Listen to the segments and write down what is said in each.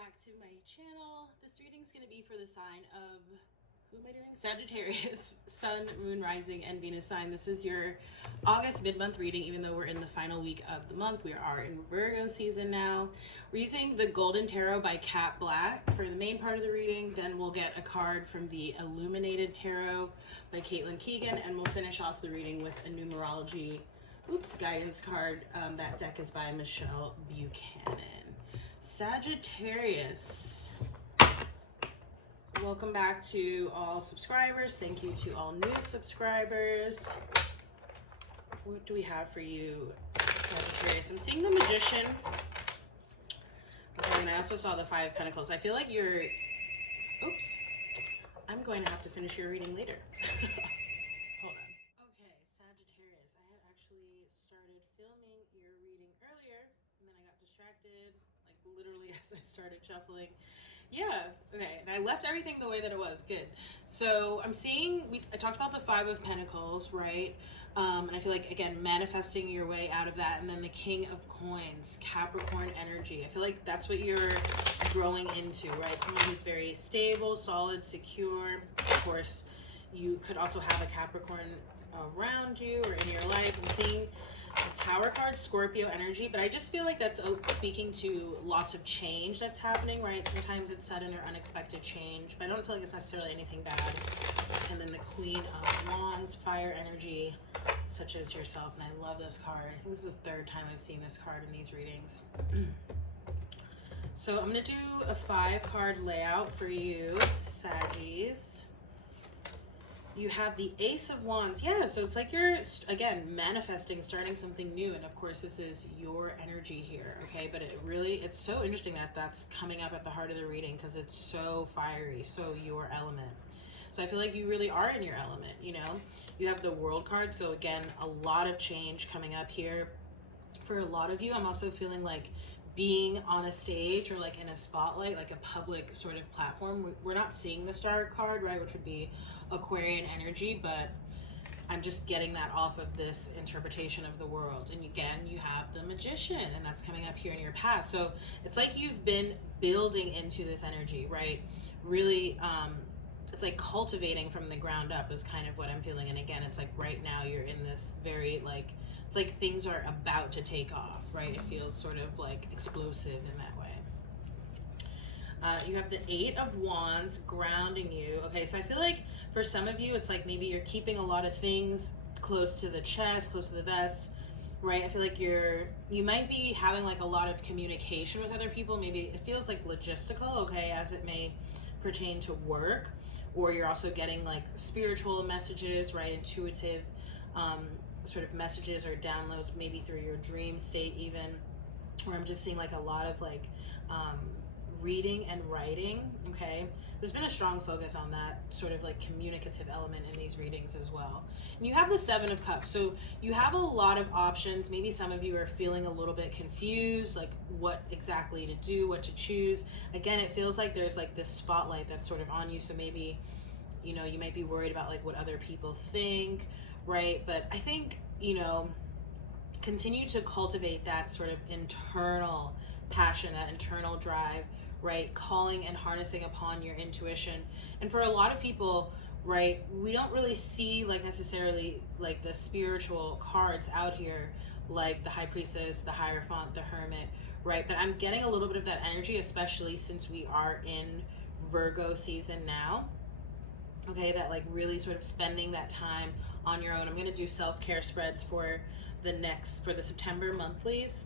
back to my channel. This reading is going to be for the sign of, who am I doing? Sagittarius, Sun, Moon, Rising, and Venus sign. This is your August mid-month reading, even though we're in the final week of the month. We are in Virgo season now. We're using the Golden Tarot by Black for the main part of the reading. Then we'll get a card from the Illuminated Tarot by Caitlin Keegan, and we'll finish off the reading with a Numerology guidance card. That deck is by Michelle Buchanan. Sagittarius, welcome back to all subscribers. Thank you to all new subscribers. What do we have for you, Sagittarius? I'm seeing the Magician. Okay, and I also saw the Five of Pentacles. I feel like you're, oops, I'm going to have to finish your reading later. Hold on. Okay, Sagittarius, I had actually started filming your reading earlier, and then I got distracted, like literally as I started shuffling. Yeah, okay, and I left everything the way that it was. Good. So I'm seeing, I talked about the Five of Pentacles, right? And I feel like, again, manifesting your way out of that. And then the King of Coins, Capricorn energy. I feel like that's what you're growing into, right? Someone who's very stable, solid, secure. Of course, you could also have a Capricorn around you or in your life. I'm seeing the Tower card, Scorpio energy, but I just feel like that's speaking to lots of change that's happening, right? Sometimes it's sudden or unexpected change, but I don't feel like it's necessarily anything bad. And then the Queen of Wands, fire energy, such as yourself, and I love this card. I think this is the third time I've seen this card in these readings. So I'm going to do a 5-card layout for you, Saggies. You have the Ace of Wands. Yeah, so it's like you're, again, manifesting, starting something new. And of course, this is your energy here, okay? But it's so interesting that that's coming up at the heart of the reading because it's so fiery, so your element. So I feel like you really are in your element, you know? You have the World card. So again, a lot of change coming up here. For a lot of you, I'm also feeling like being on a stage or like in a spotlight, like a public sort of platform. We're not seeing the Star card, right, which would be Aquarian energy, but I'm just getting that off of this interpretation of the world. And again, you have the Magician, and that's coming up here in your past. So it's like you've been building into this energy, right? Really, it's like cultivating from the ground up is kind of what I'm feeling. And again, it's like right now you're in this very like, it's like things are about to take off, right? It feels sort of like explosive in that way. You have the Eight of Wands grounding you. Okay, so I feel like for some of you, it's like maybe you're keeping a lot of things close to the chest, close to the vest, right? I feel like you might be having like a lot of communication with other people. Maybe it feels like logistical, okay, as it may pertain to work, or you're also getting like spiritual messages, right? Intuitive sort of messages or downloads, maybe through your dream state even, where I'm just seeing like a lot of like reading and writing, okay? There's been a strong focus on that sort of like communicative element in these readings as well. And you have the Seven of Cups, so you have a lot of options. Maybe some of you are feeling a little bit confused, like what exactly to do, what to choose. Again, it feels like there's like this spotlight that's sort of on you, so maybe, you know, you might be worried about like what other people think, right? But I think, you know, continue to cultivate that sort of internal passion, that internal drive, right? Calling and harnessing upon your intuition. And for a lot of people, right, we don't really see like necessarily like the spiritual cards out here, like the High Priestess, the Hierophant, the Hermit, right? But I'm getting a little bit of that energy, especially since we are in Virgo season now. Okay, that like really sort of spending that time on your own. I'm going to do self-care spreads for the September monthlies.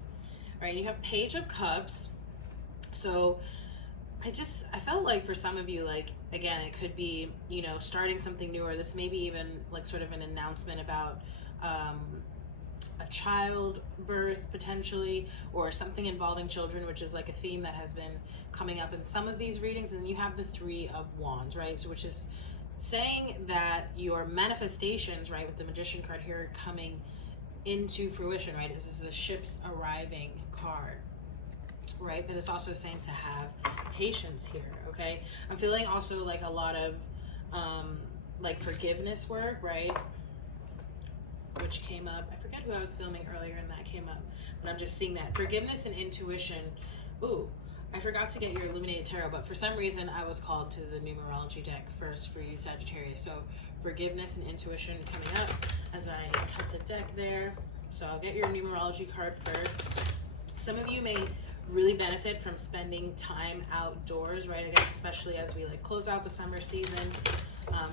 All right, you have Page of Cups. So I felt like for some of you, like, again, it could be, you know, starting something new, or this may be even like sort of an announcement about a child birth potentially, or something involving children, which is like a theme that has been coming up in some of these readings. And then you have the Three of Wands, right? So which is saying that your manifestations, right, with the Magician card here coming into fruition, right? This is the ships arriving card, right? But it's also saying to have patience here, okay? I'm feeling also like a lot of like forgiveness work, right? Which came up. I forget who I was filming earlier and that came up, but I'm just seeing that forgiveness and intuition. Ooh, I forgot to get your Illuminated Tarot, but for some reason I was called to the Numerology deck first for you, Sagittarius. So forgiveness and intuition coming up as I cut the deck there. So I'll get your Numerology card first. Some of you may really benefit from spending time outdoors, right? I guess especially as we like close out the summer season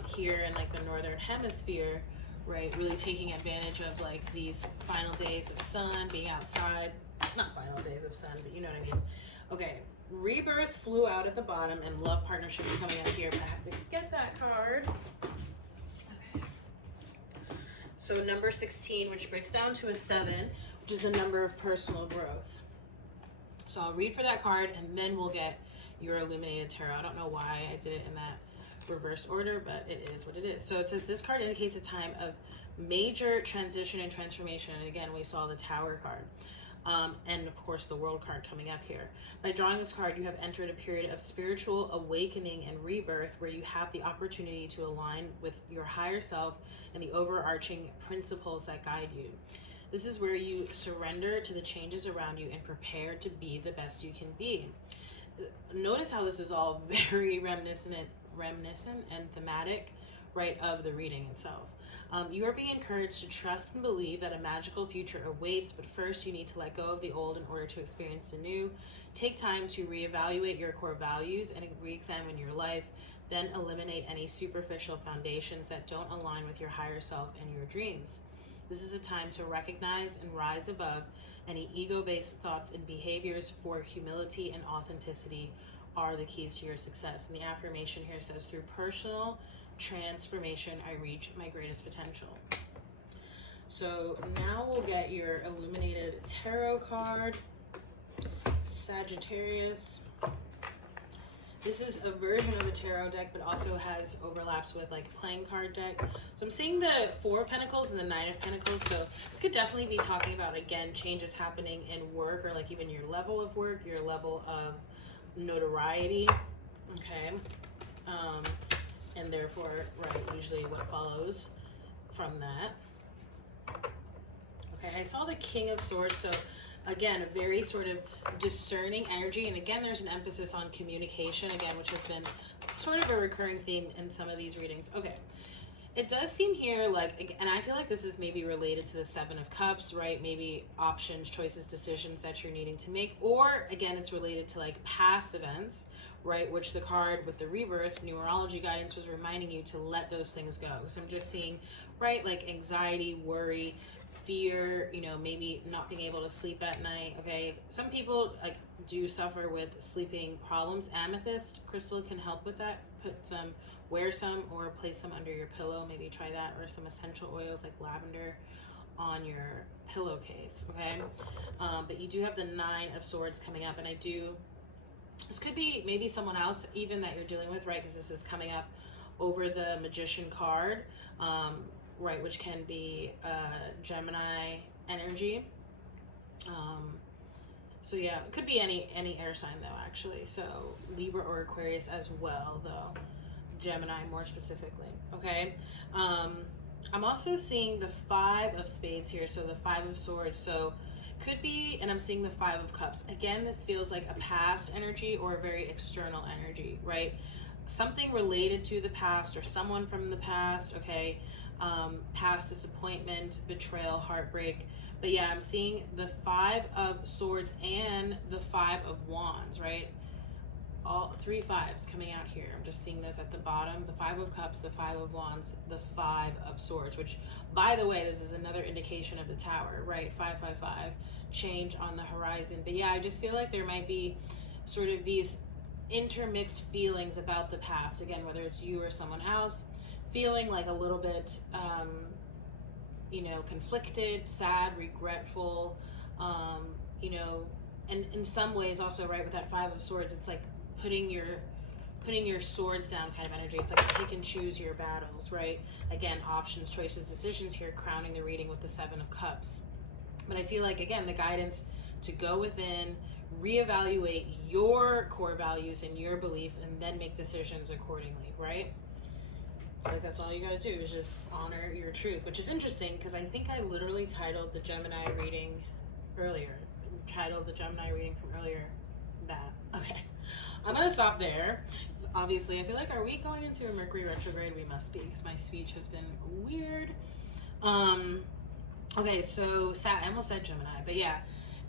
here in like the Northern Hemisphere, right? Really taking advantage of like these final days of sun, being outside. Not final days of sun, but you know what I mean. Okay, Rebirth flew out at the bottom and love partnerships coming up here, but I have to get that card. Okay. So number 16, which breaks down to a 7, which is a number of personal growth. So I'll read for that card and then we'll get your Illuminated Tarot. I don't know why I did it in that reverse order, but it is what it is. So it says this card indicates a time of major transition and transformation. And again, we saw the Tower card. And of course the World card coming up here. By drawing this card, you have entered a period of spiritual awakening and rebirth where you have the opportunity to align with your higher self and the overarching principles that guide you. This is where you surrender to the changes around you and prepare to be the best you can be. Notice how this is all very reminiscent and thematic, right, of the reading itself. You are being encouraged to trust and believe that a magical future awaits, but first you need to let go of the old in order to experience the new. Take time to reevaluate your core values and re-examine your life, then eliminate any superficial foundations that don't align with your higher self and your dreams. This is a time to recognize and rise above any ego-based thoughts and behaviors, for humility and authenticity are the keys to your success. And the affirmation here says, through personal transformation, I reach my greatest potential. So now we'll get your Illuminated Tarot card, Sagittarius. This is a version of a tarot deck, but also has overlaps with like a playing card deck. So I'm seeing the 4 of Pentacles and the 9 of Pentacles. So this could definitely be talking about, again, changes happening in work, or like even your level of work, your level of notoriety, okay? And therefore, right, usually what follows from that. Okay, I saw the King of Swords, so again, a very sort of discerning energy, and again, there's an emphasis on communication, again, which has been sort of a recurring theme in some of these readings. Okay, it does seem here like, and I feel like this is maybe related to the 7 of Cups, right? Maybe options, choices, decisions that you're needing to make, or again, it's related to like past events, right? Which the card with the Rebirth Numerology guidance was reminding you to let those things go. So I'm just seeing, right, like anxiety, worry, fear, you know, maybe not being able to sleep at night. Okay, some people like do suffer with sleeping problems. Amethyst crystal can help with that. Put some, wear some, or place some under your pillow. Maybe try that, or some essential oils like lavender on your pillowcase. Okay, but you do have the 9 of Swords coming up, and I do, this could be maybe someone else even that you're dealing with, right? Because this is coming up over the Magician card, right, which can be Gemini energy. So yeah, it could be any air sign though, actually. So Libra or Aquarius as well, though. Gemini more specifically. Okay. I'm also seeing the 5 of Spades here, so the 5 of Swords. So could be, and I'm seeing the 5 of Cups. Again, this feels like a past energy or a very external energy, right? Something related to the past or someone from the past, okay? Past disappointment, betrayal, heartbreak. But yeah, I'm seeing the 5 of Swords and the 5 of Wands, right? All 3 5s coming out here. I'm just seeing those at the bottom. The 5 of Cups, the 5 of Wands, the 5 of Swords, which, by the way, this is another indication of the Tower, right? 555, change on the horizon. But yeah, I just feel like there might be sort of these intermixed feelings about the past. Again, whether it's you or someone else, feeling like a little bit, you know, conflicted, sad, regretful, you know, and in some ways also, right, with that 5 of Swords, it's like putting your swords down kind of energy. It's like pick and choose your battles, right? Again, options, choices, decisions here, crowning the reading with the 7 of Cups. But I feel like, again, the guidance to go within, reevaluate your core values and your beliefs, and then make decisions accordingly, right? Like that's all you gotta do is just honor your truth, which is interesting because I think I literally titled the Gemini reading earlier. Titled the Gemini reading from earlier that. Okay, I'm gonna stop there. Obviously, I feel like, are we going into a Mercury retrograde? We must be, because my speech has been weird. Okay, so I almost said Gemini, but yeah,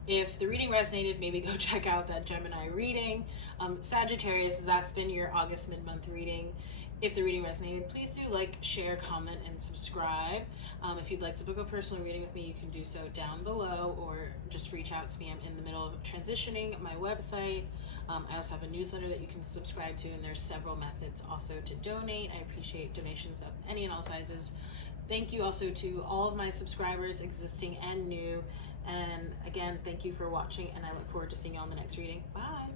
if the reading resonated, maybe go check out that Gemini reading. Sagittarius, that's been your August mid-month reading. If the reading resonated, please do like, share, comment, and subscribe. If you'd like to book a personal reading with me, you can do so down below, or just reach out to me. I'm in the middle of transitioning my website. I also have a newsletter that you can subscribe to, and there's several methods also to donate. I appreciate donations of any and all sizes. Thank you also to all of my subscribers, existing and new. And again, thank you for watching, and I look forward to seeing you on the next reading. Bye.